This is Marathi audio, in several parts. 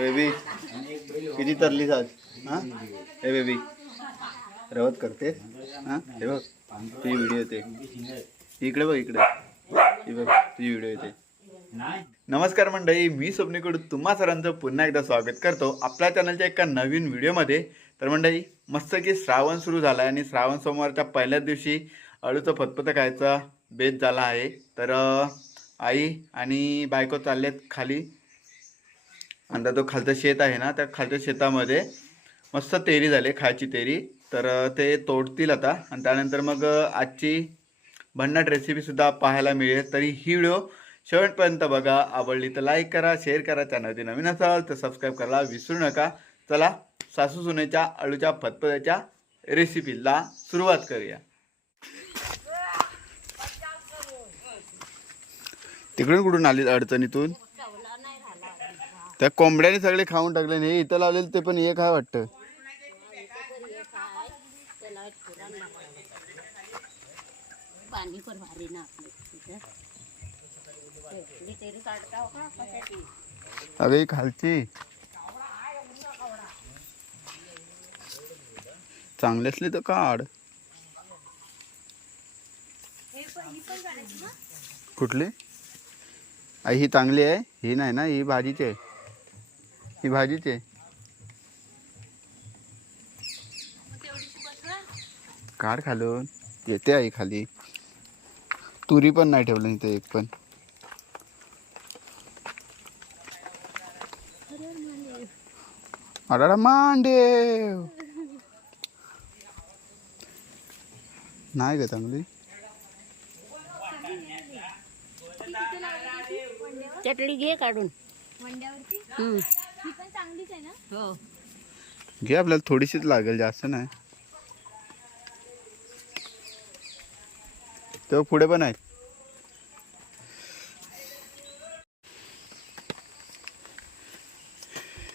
बेबी किती तरलीस आज? हां? हे बेबी रवत करते? हां? हे बघ तुझी व्हिडिओ येते. इकडे बघ इकडे. ही बघ तुझी व्हिडिओ येते. नमस्कार मंडळी मी स्वप्नीकडून तुम्हा सरांचं पुन्हा एकदा स्वागत करतो आपल्या चॅनलच्या एका नवीन व्हिडिओमध्ये तर मंडळी मस्त की श्रावण सुरू झाला आहे आणि श्रावण सोमवारच्या पहिल्याच दिवशी अळूचं फतफतं खायचा बेत झाला आहे. तर आई आणि बायको चाललेत खाली. आणि तो खालचं शेत आहे ना त्या खालच्या शेतामध्ये मस्त तेरी झाली खायची तेरी. तर ते तोडतील आता. आणि त्यानंतर मग आजची भन्नाट रेसिपीसुद्धा पाहायला मिळेल. तरी ही व्हिडिओ शेवटपर्यंत बघा. आवडली तर लाईक करा शेअर करा. चॅनलवरती नवीन असाल तर सबस्क्राईब करायला विसरू नका. चला सासू सुनेच्या अळूच्या फतफत्याच्या रेसिपीला सुरुवात करूया. तिकडून कुठून आली अडचणीतून? त्या कोंबड्याने सगळे खाऊन टाकले नाही हे इथं लावलेलं ते पण हे काय वाटतं? पाणी पण भारी ना अगं ही खालची. चांगली असली तर काढ. कुठली? आई ही चांगली आहे? ही नाही ना ही भाजीची आहे. ही भाजीच आहे. काढ खालून. येते आई खाली. तुरी पण नाही ठेवलं इथे एक पण. अडाडा मांडेव नाही ग चांगली. चटणी घे काढून. हम्म. ही पण चांगलीच आहे ना? हो. घे आपल्याला थोडीशीच लागेल जास्त नाही. तेव्हा पुढे पण आहेत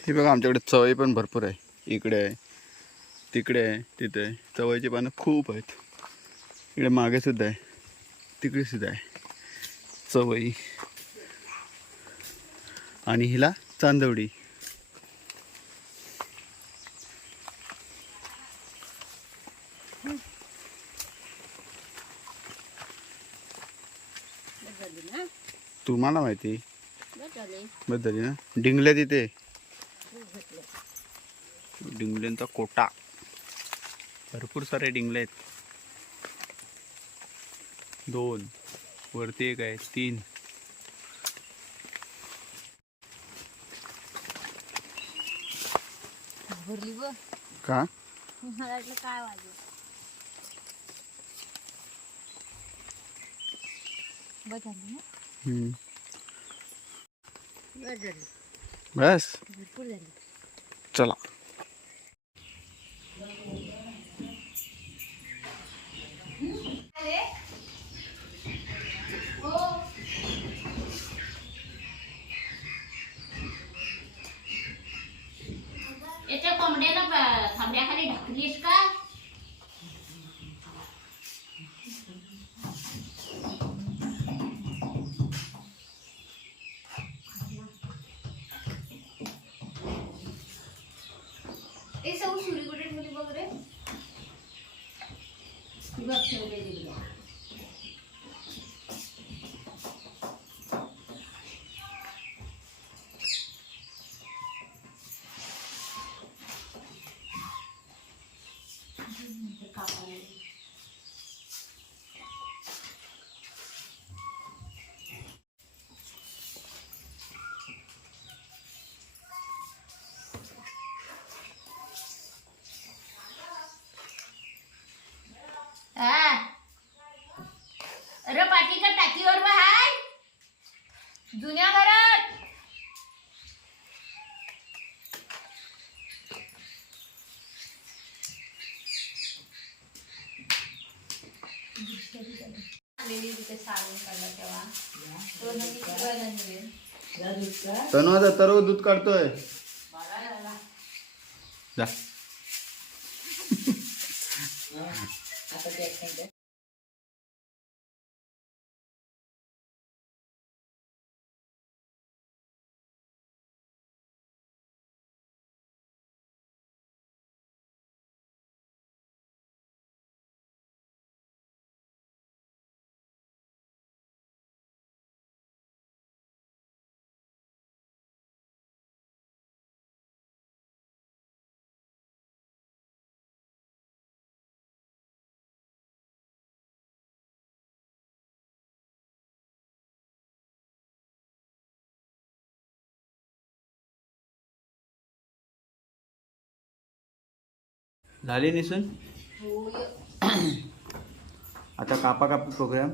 हे बघा आमच्याकडे चवळी पण भरपूर आहे. इकडे आहे तिकडे आहे तिथे आहे. चवळीची पानं खूप आहेत. इकडे मागे सुद्धा आहे. तिकडे सुद्धा आहे. चवळी. आणि हिला चांदवडी बस झाली ना तुम्हाला माहिती? झाली ना? डिंगल्या तिथे. डिंगल्यांचा कोटा. भरपूर सारे डिंगले आहेत. दोन वरती एक आहे तीन. का? काय बस. चला. बघ ठेवले तिकडे. तिथे सारून काढला तेव्हा. तो नदी शिकवायला नेले तनु आता तरव दूध काढतोय. जा. झाली निसून? हो आता कापा कापी प्रोग्राम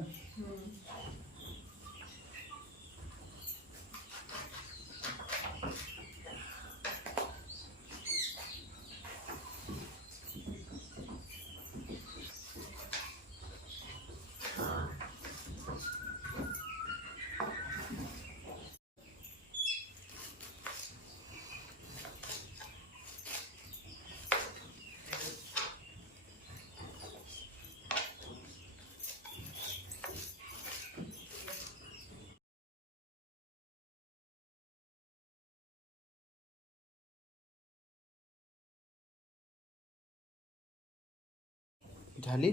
झाली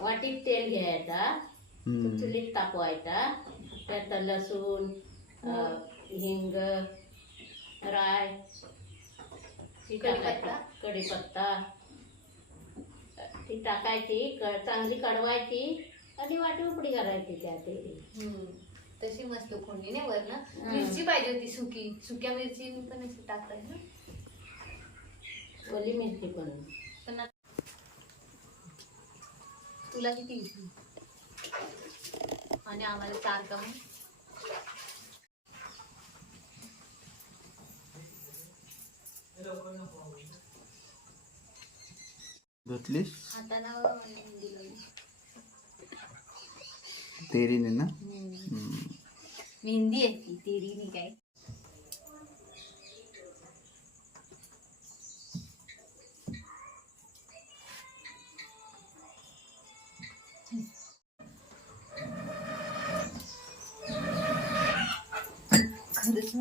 वाटीत तेल घ्यायचा. चुलीत तापवायचा त्यात लसूण हिंग राय ती? टाकायची. कढीपत्ता ती टाकायची चांगली कढवायची आणि वाटी उपडी करायची त्या हम्म. तशी मस्त कोणी नाही वर ना हम्म. मिरची पाहिजे होती सुकी सुक्या मिरची पण अशी टाकतात ना ओली मिरची पण. तुला किती घेतली आणि आम्हाला चार का धुतलीस? तेरीने ना? हम्म. मेहंदी आहे ती तेरी नाही काय?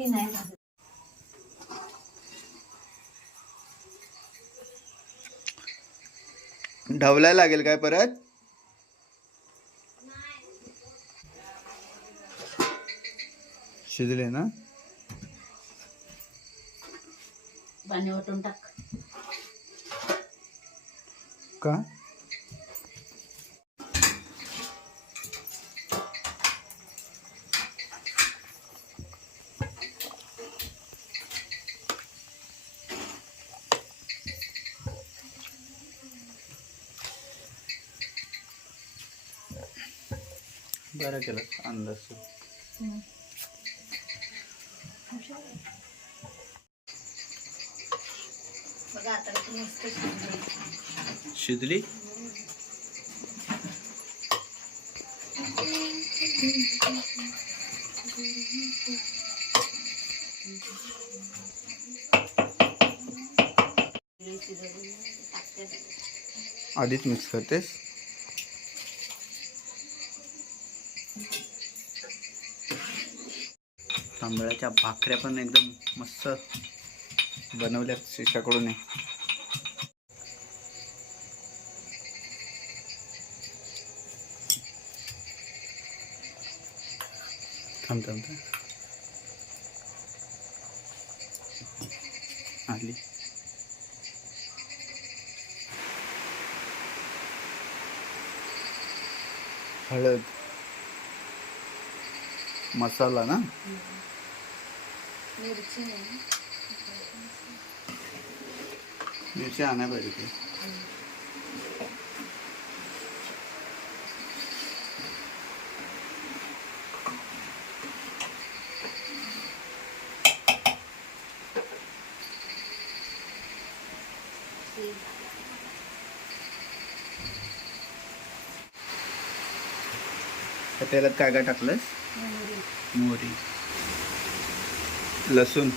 नाही. ढवलाय लागेल काय परत? शिजले ना? पाणी ओतून टाक. का? बरं केलं अंदाज शिजली. आधीच मिक्स करतेस? तांदळाच्या भाकऱ्या पण एकदम मस्त बनवल्यात शिशाकडून. थांब थांब थांब. आली. हळद. मसाला ना? मिरची नाही. मिरची आणाय पाहिजे ते तेलात काय काय टाकलंस? लसूण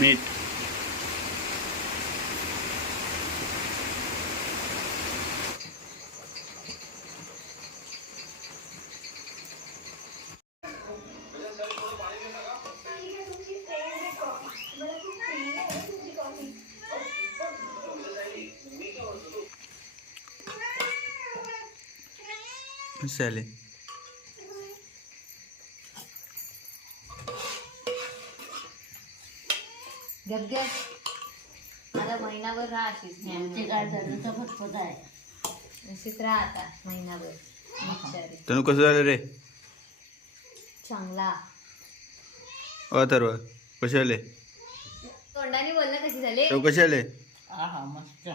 मीठ. चालेल आता महिनाभर राहा अशीच. आमचे आहे. अशीच राहा आता महिनाभर. बिचारी. तनु कसं झालं रे? चांगला. अथर्व कसे आले? तोंडाने बोलणं कशी झाले? तो कसे आले? हा हा मस्त.